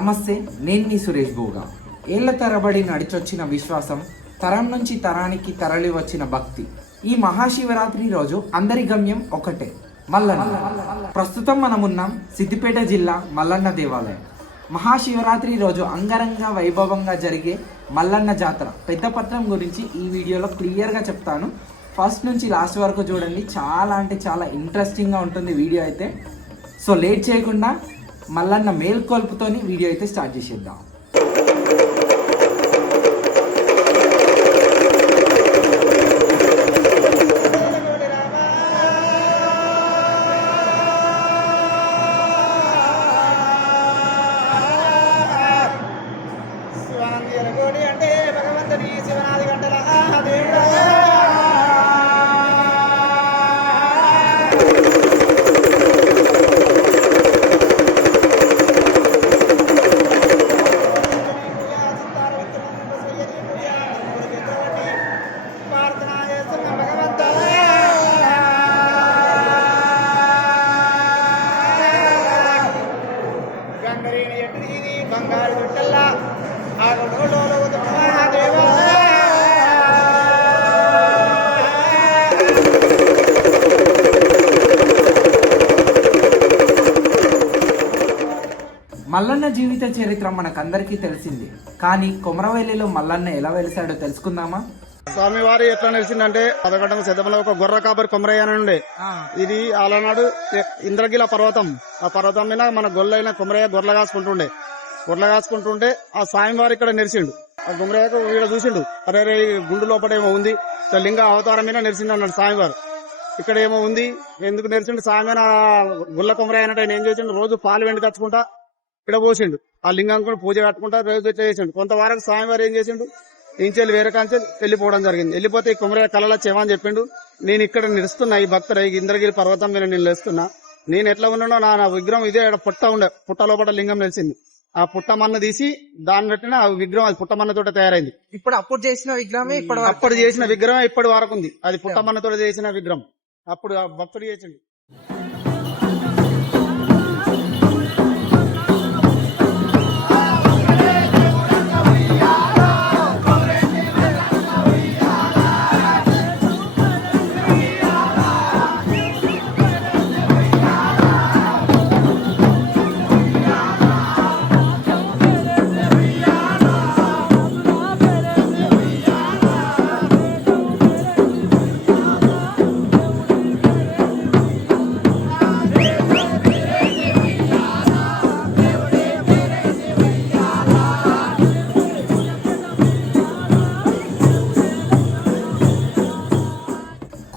నమస్తే, నేను మీ సురేష్ భోగా. ఏళ్ల తరబడి నడిచొచ్చిన విశ్వాసం, తరం నుంచి తరానికి తరలి వచ్చిన భక్తి. ఈ మహాశివరాత్రి రోజు అందరి గమ్యం ఒకటే, మల్లన్న. ప్రస్తుతం మనమున్నాం సిద్దిపేట జిల్లా మల్లన్న దేవాలయం. మహాశివరాత్రి రోజు అంగరంగ వైభవంగా జరిగే మల్లన్న జాతర పెద్దపట్నం గురించి ఈ వీడియోలో క్లియర్గా చెప్తాను. ఫస్ట్ నుంచి లాస్ట్ వరకు చూడండి, చాలా అంటే చాలా ఇంట్రెస్టింగ్గా ఉంటుంది వీడియో అయితే. సో లేట్ చేయకుండా మల్లన్న మేల్కొల్పుతోని వీడియో అయితే స్టార్ట్ చేసేద్దాం. అంటే భగవంతుని శివనాది గంటల దేవుడా బంగారు దుట్టల్లా మల్లన్న జీవిత చరిత్ర మనకందరికీ తెలిసింది, కానీ కొమరవెల్లిలో మల్లన్న ఎలా వెలిసాడో తెలుసుకుందామా? స్వామివారి ఎట్లా నిలిచిందంటే 11వ శతంలో ఒక గొర్ర కాపరి కొమరయ్య నుండి ఇది ఆలనాడు ఇంద్రగిల పర్వతం. ఆ పర్వతం మీద మన గొల్లైన కొమరయ్య గొర్రెలు కాసుకుంటుంటే ఆ స్వామివారి ఇక్కడ నిలిచిండు. ఆ కొమరయ్యకు వీడ చూసిండు, అరే రే గుండు లోపల ఏమో ఉంది, లింగ అవతారం మీద నిలిచిండు అన్నాడు స్వామివారు. ఇక్కడ ఏమో ఉంది, ఎందుకు నిలిచిండు స్వామి? గుల్ల కొమరయ్య అన్నట్టు ఆయన ఏం చేసిండు, రోజు పాలు వెండి తెచ్చుకుంటా ఇక్కడ పోసిండు. ఆ లింగాన్ని కూడా పూజ కట్టుకుంటా రోజు ఇట్లా చేసిండు. కొంతవరకు స్వామివారు ఏం చేసిండు, ఇంచెల్లి వేరే కాంచెలు వెళ్ళిపోవడం జరిగింది. వెళ్ళిపోతే ఈ కొమరయ్య కళలో చెవని చెప్పిండు, నేను ఇక్కడ నిలుస్తున్నా, ఈ భక్తుడు ఇంద్రగిరి పర్వతం మీద నేను నిలుస్తున్నా, నేను ఎట్లా ఉన్నానో నా విగ్రహం ఇదే పుట్ట లోపల లింగం నిలిచింది. ఆ పుట్టమన్న తీసి దాన్ని పెట్టిన ఆ విగ్రహం అది పుట్టమన్నతో తయారైంది. అప్పుడు చేసిన విగ్రహమే అప్పుడు చేసిన విగ్రహం ఇప్పటి వరకు ఉంది. అది పుట్టమన్నతో చేసిన విగ్రహం అప్పుడు ఆ భక్తుడు చేసిండు.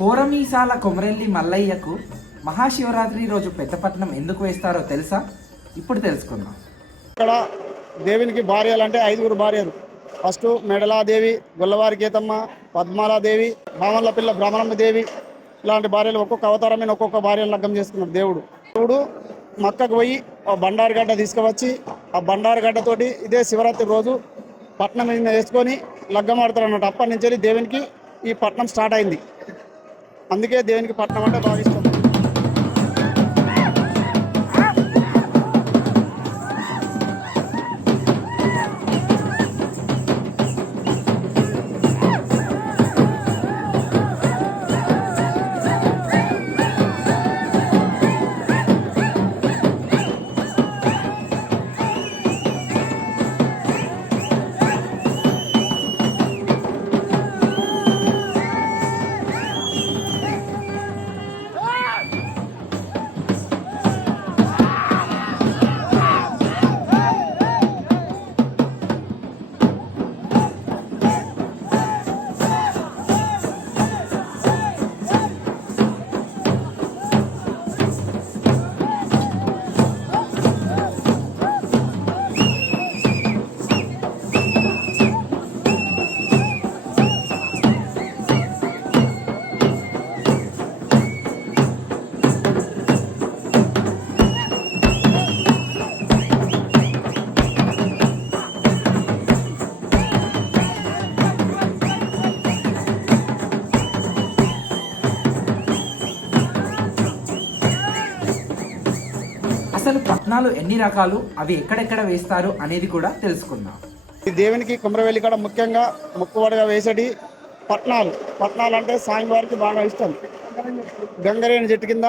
కోరమీసాల కొమరెల్లి మల్లయ్యకు మహాశివరాత్రి రోజు పెద్దపట్నం ఎందుకు వేస్తారో తెలుసా? ఇప్పుడు తెలుసుకుందాం. ఇక్కడ దేవునికి భార్యలు అంటే 5 భార్యలు. ఫస్ట్ మెడలాదేవి, గొల్లవారి గీతమ్మ, పద్మాలాదేవి, భామల్ల పిల్ల బ్రాహ్మణమ్మ దేవి, ఇలాంటి భార్యలు ఒక్కొక్క అవతారం మీద ఒక్కొక్క భార్యను లగ్గం చేసుకున్నాడు దేవుడు. మక్కకు పోయి ఆ బండారుగడ్డ తీసుకువచ్చి ఆ బండారుగడ్డతోటి ఇదే శివరాత్రి రోజు పట్నం మీద వేసుకొని లగ్గం ఆడతారు అన్నట్టు. అప్పటి నుంచి దేవునికి ఈ పట్నం స్టార్ట్ అయింది. అందుకే దేవునికి పట్నం అంటే బాగా ఇష్టం. అసలు పట్నాలు ఎన్ని రకాలు, అవి ఎక్కడెక్కడ వేస్తారు అనేది కూడా తెలుసుకుందాం. ఈ దేవునికి కుమ్రవెల్లి కాడ ముఖ్యంగా మొక్కుబడిగా వేసేటి పట్నాలు. పట్నాలు అంటే స్వామివారికి బాగా ఇష్టం. గంగరేణి చెట్టు కింద,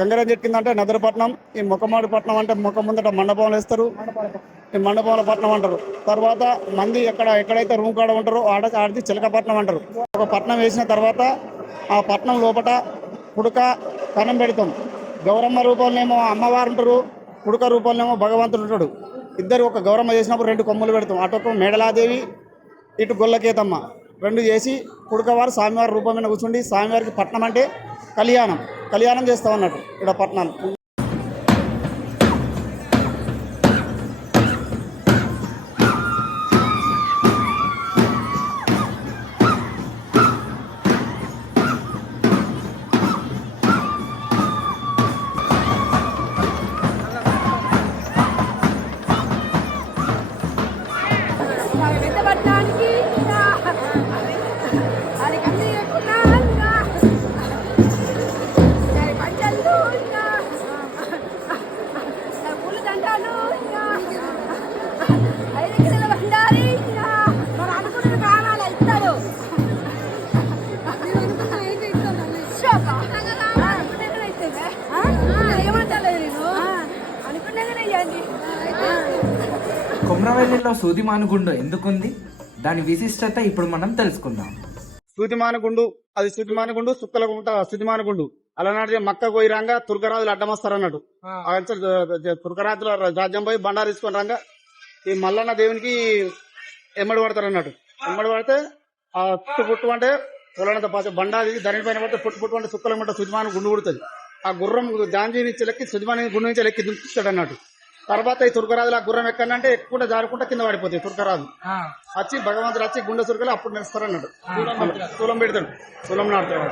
గంగరేణి చెట్టు కింద అంటే నదరపట్నం. ఈ ముఖమాడి పట్నం అంటే ముఖం ముందట మండపంలో వేస్తారు. ఈ మండపంలో పట్నం అంటారు. తర్వాత మంది ఎక్కడైతే రూమ్ కాడ ఉంటారో ఆడిది చిలకపట్నం అంటారు. ఒక పట్నం వేసిన తర్వాత ఆ పట్నం లోపల పుడక కనం పెడతాం. గౌరమ్మ రూపంలోనేమో అమ్మవారు ఉంటారు, పుడక రూపంలోనేమో భగవంతుడు ఉంటాడు. ఇద్దరు ఒక గౌరమ్మ చేసినప్పుడు 2 కొమ్ములు పెడతాం. అటొక మేడలాదేవి, ఇటు గొల్లకేతమ్మ, 2 చేసి పుడకవారు స్వామివారి రూపం మీద కూర్చుండి స్వామివారికి పట్నం అంటే కళ్యాణం చేస్తాం అన్నట్టు ఇక్కడ పట్నాలు. కొమ్రవెల్లిలో సూదిమానుగుండు ఎందుకుంది, దాని విశిష్టత ఇప్పుడు మనం తెలుసుకుందాం. సూదిమానగుండు, అది సూదిమానగుండు, సుక్కలగుంట సూదిమానగుండు. అలనాటి మక్క పోయిరాంగా తుర్కరాజులు అడ్డమస్తారు అన్నట్టు. తుర్కరాజుల రాజ్యం పోయి బండారు తీసుకొని రాగా ఈ మల్లన్న దేవునికి ఎమ్మడి పడతారు అన్నట్టు. ఎమ్మడి పడితే ఆ పుట్టు అంటే పొలంత బండాది దాని పైన పడితే పుట్టు అంటే సుక్కలగుంట సూదిమాన గుండు కుడుతుంది. ఆ గుర్రం దాంజీ నుంచి లెక్కి సుదిమాని గుండు నుంచి లెక్కి దింపిస్తాడు అన్నట్టు. తర్వాత ఈ తుర్కరాజులు ఆ గుర్రం ఎక్కడంటే ఎక్కువ జారుకుంటా కింద పడిపోతాయి. తుర్కరాజు వచ్చి భగవంతుడు వచ్చి గుండె సురకలు అప్పుడు నేస్తారు అన్నాడు. స్థూలం పెడతాడు, స్థూలం నాటుతాడు.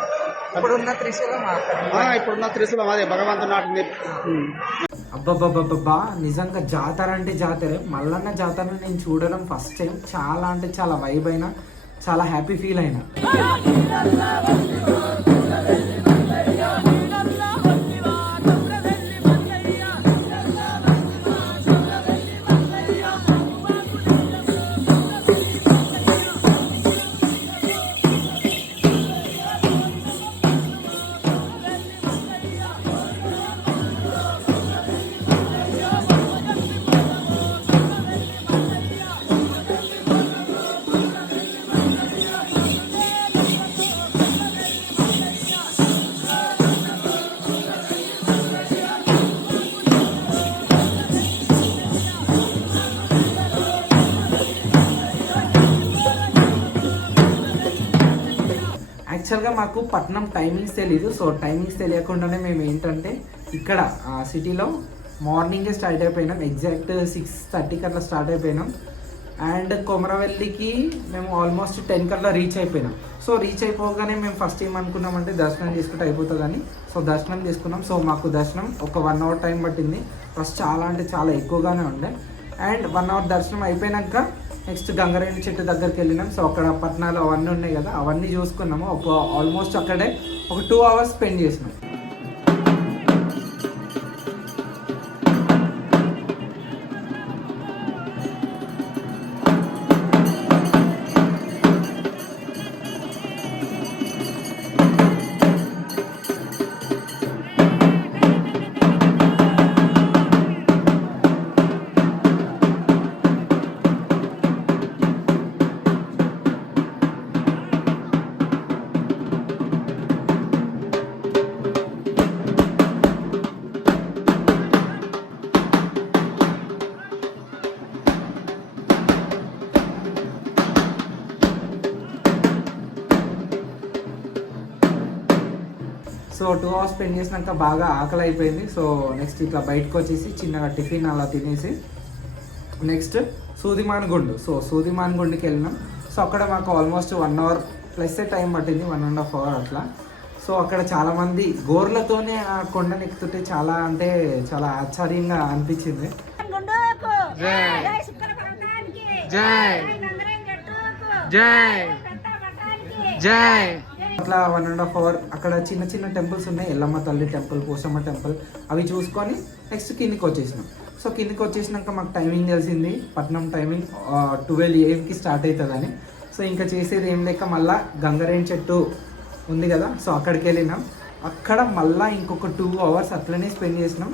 ఇప్పుడున్న త్రిశూలం అదే భగవంతుడు నాటింది. అబ్బబ్బబ్బబ్బా, నిజంగా జాతర అంటే జాతరే. మల్లన్న జాతరని నేను చూడడం ఫస్ట్ టైం. చాలా అంటే చాలా వైబ్ అయినా, చాలా హ్యాపీ ఫీల్ అయినా. యాక్చువల్గా మాకు పట్నం టైమింగ్స్ తెలీదు. సో టైమింగ్స్ తెలియకుండానే మేము ఏంటంటే ఇక్కడ సిటీలో మార్నింగే స్టార్ట్ అయిపోయినాం. ఎగ్జాక్ట్ 6:30కి అట్లా స్టార్ట్ అయిపోయినాం. అండ్ కొమరవెల్లికి మేము ఆల్మోస్ట్ 10 కల్లా రీచ్ అయిపోయినాం. సో రీచ్ అయిపోగానే మేము ఫస్ట్ ఏమనుకున్నామంటే దర్శనం చేసుకుంటే అయిపోతుందని. సో దర్శనం తీసుకున్నాం. సో మాకు దర్శనం ఒక 1 అవర్ టైం పట్టింది. ఫస్ట్ చాలా అంటే చాలా ఎక్కువగానే ఉండే. అండ్ 1 అవర్ దర్శనం అయిపోయినాక నెక్స్ట్ గంగరేణి చెట్టు దగ్గరికి వెళ్ళినాం. సో అక్కడ పట్నాలు అవన్నీ ఉన్నాయి కదా, అవన్నీ చూసుకున్నాము. ఆల్మోస్ట్ అక్కడే ఒక 2 అవర్స్ స్పెండ్ చేసినాం. సో 2 అవర్స్ స్పెండ్ చేసినాక బాగా ఆకలి అయిపోయింది. సో నెక్స్ట్ ఇట్లా బయటకు వచ్చేసి చిన్నగా టిఫిన్ అలా తినేసి నెక్స్ట్ సూదిమానగుండు. సో సూదిమానగుండుకి వెళ్ళినాం. సో అక్కడ మాకు ఆల్మోస్ట్ 1 అవర్ ప్లస్ టైం పట్టింది, 1.5 అవర్ అట్లా. సో అక్కడ చాలామంది గోర్లతోనే ఆ కొండను ఎక్కుతుంటే చాలా అంటే చాలా ఆశ్చర్యంగా అనిపించింది. జై జై జై అట్లా 1.5 hour అక్కడ చిన్న చిన్న టెంపుల్స్ ఉన్నాయి, ఎల్లమ్మ తల్లి టెంపుల్, పోషమ్మ టెంపుల్, అవి చూసుకొని నెక్స్ట్ కిందికి వచ్చేసినాం. సో కిందికి వచ్చేసినాక మాకు టైమింగ్ తెలిసింది, పట్నం టైమింగ్ 12 AM స్టార్ట్ అవుతుందని. సో ఇంకా చేసేది ఏం లేక మళ్ళీ గంగరేణి చెట్టు ఉంది కదా, సో అక్కడికి వెళ్ళినాం. అక్కడ మళ్ళీ ఇంకొక 2 hours అట్లనే స్పెండ్ చేసినాం.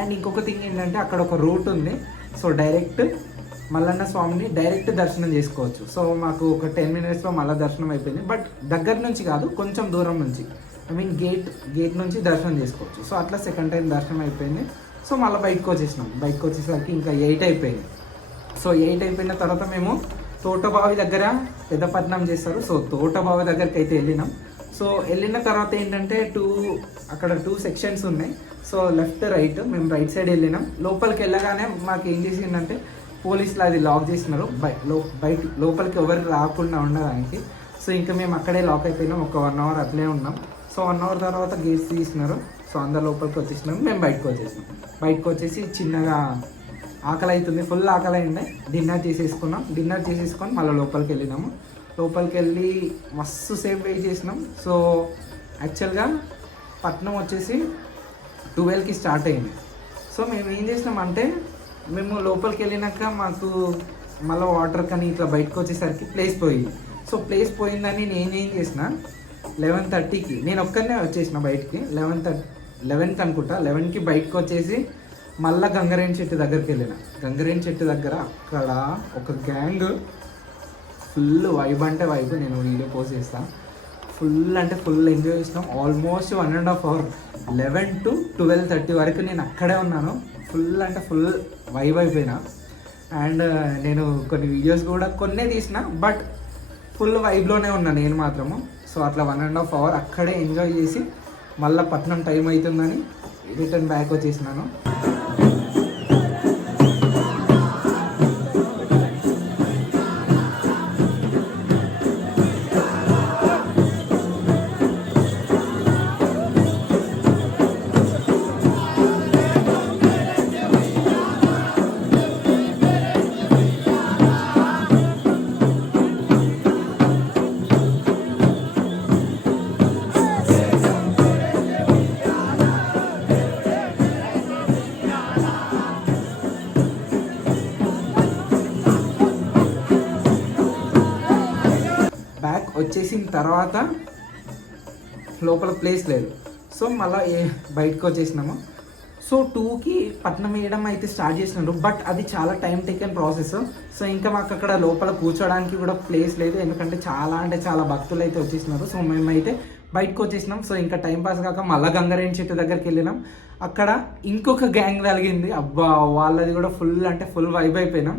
అండ్ ఇంకొక థింగ్ ఏంటంటే అక్కడ ఒక రూట్ ఉంది, సో డైరెక్ట్ మల్లన్న స్వామిని డైరెక్ట్ దర్శనం చేసుకోవచ్చు. సో మాకు ఒక 10 minutesలో మళ్ళీ దర్శనం అయిపోయింది. బట్ దగ్గర నుంచి కాదు, కొంచెం దూరం నుంచి, ఐ మీన్ గేట్ నుంచి దర్శనం చేసుకోవచ్చు. సో అట్లా సెకండ్ టైం దర్శనం అయిపోయింది. సో మళ్ళీ బయటకు వచ్చేసినాం. బయటకు వచ్చేసరికి ఇంకా 8 అయిపోయింది. సో 8 అయిపోయిన తర్వాత మేము తోటబావి దగ్గర పెద్దపట్నం చేస్తారు, సో తోటబావి దగ్గరికి అయితే వెళ్ళినాం. సో వెళ్ళిన తర్వాత ఏంటంటే అక్కడ 2 sections ఉన్నాయి. సో లెఫ్ట్ రైట్, మేము రైట్ సైడ్ వెళ్ళినాం. లోపలికి వెళ్ళగానే మాకు ఏం చేసిందంటే పోలీసులు అది లాక్ చేసినారు, బయట లోపలికి ఎవరు రాకుండా ఉండడానికి. సో ఇంకా మేము అక్కడే లాక్ అయిపోయినాం. ఒక 1 hour అట్లే ఉన్నాం. సో 1 hour తర్వాత గేట్స్ తీసినారు. సో అందరు లోపలికి వచ్చేసినాం, మేము బయటకు వచ్చేసినాం. బయటకు వచ్చేసి చిన్నగా ఆకలి అవుతుంది, ఫుల్ ఆకలి అయింది. డిన్నర్ చేసేసుకొని మళ్ళీ లోపలికి వెళ్ళినాము. లోపలికి వెళ్ళి మస్తు సేపు వెయిట్ చేసినాం. సో యాక్చువల్గా పట్నం వచ్చేసి 12కి స్టార్ట్ అయింది. సో మేము ఏం చేసినామంటే మేము లోపలికి వెళ్ళినాక మాకు మళ్ళీ వాటర్ కానీ ఇట్లా బయటకు వచ్చేసరికి ప్లేస్ పోయింది. సో ప్లేస్ పోయిందని నేనేం చేసిన 11:30కి నేను ఒక్కనే వచ్చేసిన బయటికి. 11కి అనుకుంటా, 11కి బయటకు వచ్చేసి మళ్ళీ గంగరేణి చెట్టు దగ్గరికి వెళ్ళిన. గంగరేణి చెట్టు దగ్గర అక్కడ ఒక గ్యాంగ్ ఫుల్ వైబ్ అంటే వైబ్, నేను వీడియో పోస్ట్ చేస్తాను. ఫుల్ అంటే ఫుల్ ఎంజాయ్ చేసినాం. ఆల్మోస్ట్ 1.5 hour 11 to 12:30 వరకు నేను అక్కడే ఉన్నాను. ఫుల్ అంటే ఫుల్ వైబ్ అయిపోయినా. అండ్ నేను కొన్ని వీడియోస్ కూడా కొన్నే తీసిన, బట్ ఫుల్ వైబ్లోనే ఉన్నా నేను మాత్రము. సో అట్లా 1.5 hour అక్కడే ఎంజాయ్ చేసి మళ్ళీ పట్నం టైం అవుతుందని రిటర్న్ బ్యాక్ వచ్చేసినాను. బ్యాక్ వచ్చేసిన తర్వాత లోపల ప్లేస్ లేదు. సో మళ్ళీ బయటకు వచ్చేసినాము. సో 2కి పట్నం వేయడం అయితే స్టార్ట్ చేసినారు, బట్ అది చాలా టైం టేకెన్ ప్రాసెస్. సో ఇంకా మాకు అక్కడ లోపల కూర్చోడానికి కూడా ప్లేస్ లేదు, ఎందుకంటే చాలా భక్తులు అయితే వచ్చేసినారు. సో మేమైతే బయటకు వచ్చేసినాం. సో ఇంకా టైం పాస్ కాక మళ్ళీ గంగరేణి చెట్టు దగ్గరికి వెళ్ళినాం. అక్కడ ఇంకొక గ్యాంగ్ కలిగింది, అబ్బా వాళ్ళది కూడా ఫుల్ అంటే ఫుల్ వైబ్ అయిపోయినాం.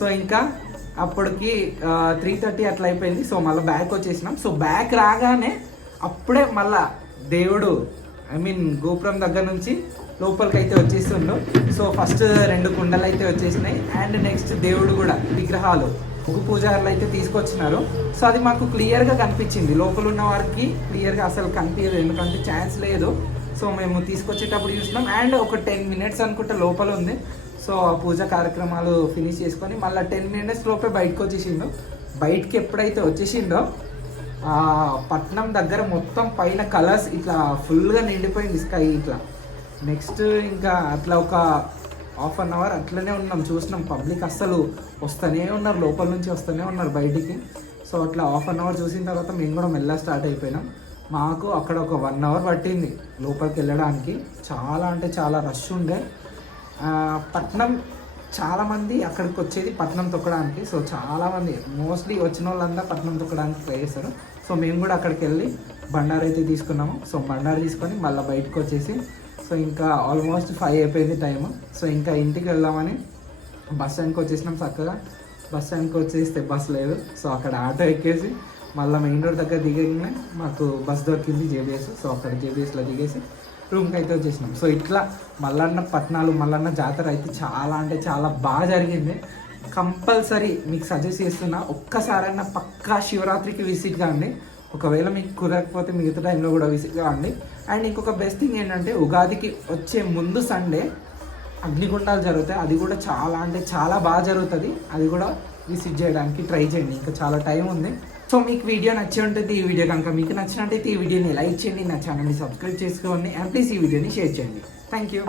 సో ఇంకా అప్పటికి 3:30 అట్లా అయిపోయింది. సో మళ్ళీ బ్యాక్ వచ్చేసినాం. సో బ్యాక్ రాగానే అప్పుడే మళ్ళా దేవుడు గోపురం దగ్గర నుంచి లోపలికి అయితే వచ్చేస్తుండు. సో ఫస్ట్ 2 కుండలు అయితే వచ్చేసినాయి. అండ్ నెక్స్ట్ దేవుడు కూడా విగ్రహాలు ముగ్గు పూజారులు అయితే తీసుకొచ్చినారు. సో అది మాకు క్లియర్గా కనిపించింది, లోపల ఉన్న వారికి క్లియర్గా అసలు కనిపించదు, ఎందుకంటే ఛాన్స్ లేదు. సో మేము తీసుకొచ్చేటప్పుడు చూసినాం. అండ్ ఒక 10 minutes అనుకుంటే లోపల ఉంది. సో ఆ పూజ కార్యక్రమాలు ఫినిష్ చేసుకొని మళ్ళీ 10 minutes లోపే బయటకు వచ్చేసిండు. బయటికి ఎప్పుడైతే వచ్చేసిండో ఆ పట్నం దగ్గర మొత్తం పైన కలర్స్ ఇట్లా ఫుల్గా నిండిపోయింది స్కై ఇట్లా. నెక్స్ట్ ఇంకా అట్లా ఒక 1/2 hour అట్లనే ఉన్నాం, చూసినాం. పబ్లిక్ అస్సలు వస్తూనే ఉన్నారు, లోపల నుంచి వస్తూనే ఉన్నారు బయటికి. సో అట్లా 1/2 hour చూసిన తర్వాత మేము కూడా మెల్ల స్టార్ట్ అయిపోయినాం. మాకు అక్కడ ఒక 1 hour పట్టింది లోపలికి వెళ్ళడానికి. చాలా అంటే చాలా రష్ ఉండే. పట్నం చాలామంది అక్కడికి వచ్చేది పట్నం తొక్కడానికి. సో చాలామంది మోస్ట్లీ వచ్చిన వాళ్ళంతా పట్నం తొక్కడానికి ట్రై చేస్తారు. సో మేము కూడా అక్కడికి వెళ్ళి బండారు అయితే తీసుకున్నాము. సో బండారు తీసుకొని మళ్ళీ బయటకు వచ్చేసి సో ఇంకా ఆల్మోస్ట్ 5 అయిపోయింది టైము. సో ఇంకా ఇంటికి వెళ్దామని బస్ స్టాండ్కి వచ్చేసినాం. చక్కగా బస్ స్టాండ్కి వచ్చేస్తే బస్ లేదు. సో అక్కడ ఆటో ఎక్కేసి మళ్ళీ మెయిన్ రోడ్ దగ్గర దిగగానే మాకు బస్ దొరికింది జేబీఎస్. సో అక్కడ జేబీఎస్లో దిగేసి రూమ్కి అయితే వచ్చేసినాం. సో ఇట్లా మల్లన్న పట్నాలు మల్లన్న జాతర అయితే చాలా అంటే చాలా బాగా జరిగింది. కంపల్సరీ మీకు సజెస్ట్ చేస్తున్నా, ఒక్కసారైనా పక్కా శివరాత్రికి విజిట్ కాండి. ఒకవేళ మీకు కుదరకపోతే మిగతా టైంలో కూడా విజిట్ కాండి. అండ్ ఇంకొక బెస్ట్ థింగ్ ఏంటంటే ఉగాదికి వచ్చే ముందు సండే అగ్నిగుండాలు జరుగుతాయి. అది కూడా చాలా అంటే చాలా బాగా జరుగుతుంది. అది కూడా విజిట్ చేయడానికి ట్రై చేయండి, ఇంకా చాలా టైం ఉంది. సో మీకు వీడియో నచ్చి ఉంటుంది. ఈ వీడియో కనుక మీకు నచ్చినట్టయితే ఈ వీడియోని లైక్ చేయండి, నా ఛానల్ని సబ్స్క్రైబ్ చేసుకోండి. అండ్ ప్లీజ్ ఈ వీడియోని షేర్ చేయండి. Thank you.